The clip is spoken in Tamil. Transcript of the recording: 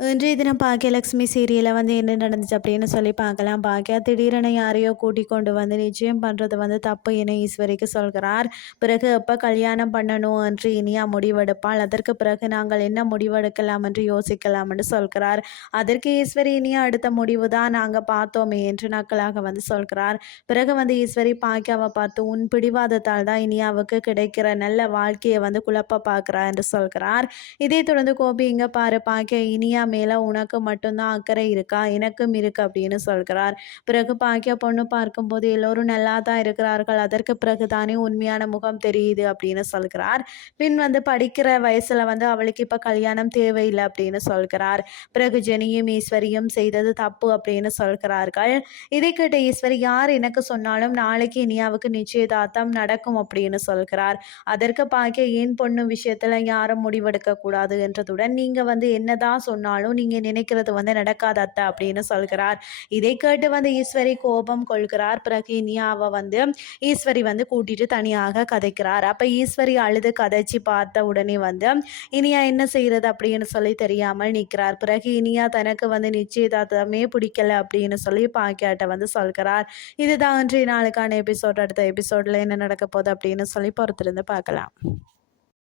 இன்றைய தினம் பாக்கியலட்சுமி சீரியலில் வந்து என்ன நடந்துச்சு அப்படின்னு சொல்லி பார்க்கலாம். பாக்கியா திடீரென யாரையோ கூட்டி கொண்டு வந்து நிச்சயம் பண்ணுறது வந்து தப்பு என ஈஸ்வரிக்கு சொல்கிறார். பிறகு எப்போ கல்யாணம் பண்ணணும் என்று இனியா முடிவெடுப்பாள். அதற்கு பிறகு நாங்கள் என்ன முடிவெடுக்கலாம் என்று யோசிக்கலாம் என்று சொல்கிறார். அதற்கு ஈஸ்வரி இனியா அடுத்த முடிவு தான் நாங்கள் பார்த்தோமே என்று நக்கலாக வந்து சொல்கிறார். பிறகு வந்து ஈஸ்வரி பாக்கியாவை பார்த்து உன் பிடிவாதத்தால் தான் இனியாவுக்கு கிடைக்கிற நல்ல வாழ்க்கையை வந்து குழப்ப பார்க்குறா என்று சொல்கிறார். இதை தொடர்ந்து கோபி இங்கே பாரு பாக்கியா இனியா மேலே உனக்கு மட்டும்தான் அக்கறை இருக்கா? எனக்கும் இருக்கு அப்படின்னு சொல்கிறார். பிறகு பாக்கிய பொண்ணு பார்க்கும்போது எல்லோரும் நல்லா தான் இருக்கிறார்கள். அதற்கு பிறகு தானே உண்மையான முகம் தெரியுது அப்படின்னு சொல்கிறார். பின் வந்து படிக்கிற வயசில் வந்து அவளுக்கு இப்போ கல்யாணம் தேவையில்லை அப்படின்னு சொல்கிறார். பிறகு ஜெனியும் ஈஸ்வரியும் செய்தது தப்பு அப்படின்னு சொல்கிறார்கள். இதை கேட்ட ஈஸ்வரி யார் எனக்கு சொன்னாலும் நாளைக்கு இனியாவுக்கு நிச்சயதார்த்தம் நடக்கும் அப்படின்னு சொல்கிறார். அதற்கு பாக்கிய ஏன் பொண்ணு விஷயத்தில் யாரும் முடிவெடுக்க கூடாது என்றதுடன் நீங்கள் வந்து என்னதான் சொன்னாலும் சொன்னாலும் நீங்கள் நினைக்கிறது வந்து நடக்காத அத்தை அப்படின்னு சொல்கிறார். இதை கேட்டு வந்து ஈஸ்வரி கோபம் கொள்கிறார். பிறகு இனியாவை வந்து ஈஸ்வரி வந்து கூட்டிட்டு தனியாக கதைக்கிறார். அப்போ ஈஸ்வரி அழுது கதைச்சி பார்த்த உடனே வந்து இனியா என்ன செய்கிறது அப்படின்னு சொல்லி தெரியாமல் நிற்கிறார். பிறகு இனியா தனக்கு வந்து நிச்சயதார்த்தமே பிடிக்கல அப்படின்னு சொல்லி பாக்கியாட்ட வந்து சொல்கிறார். இதுதான் இன்றைய நாளுக்கான எபிசோட் அடுத்த எபிசோடில் என்ன நடக்க போகுது அப்படின்னு சொல்லி பொறுத்திருந்து பார்க்கலாம்.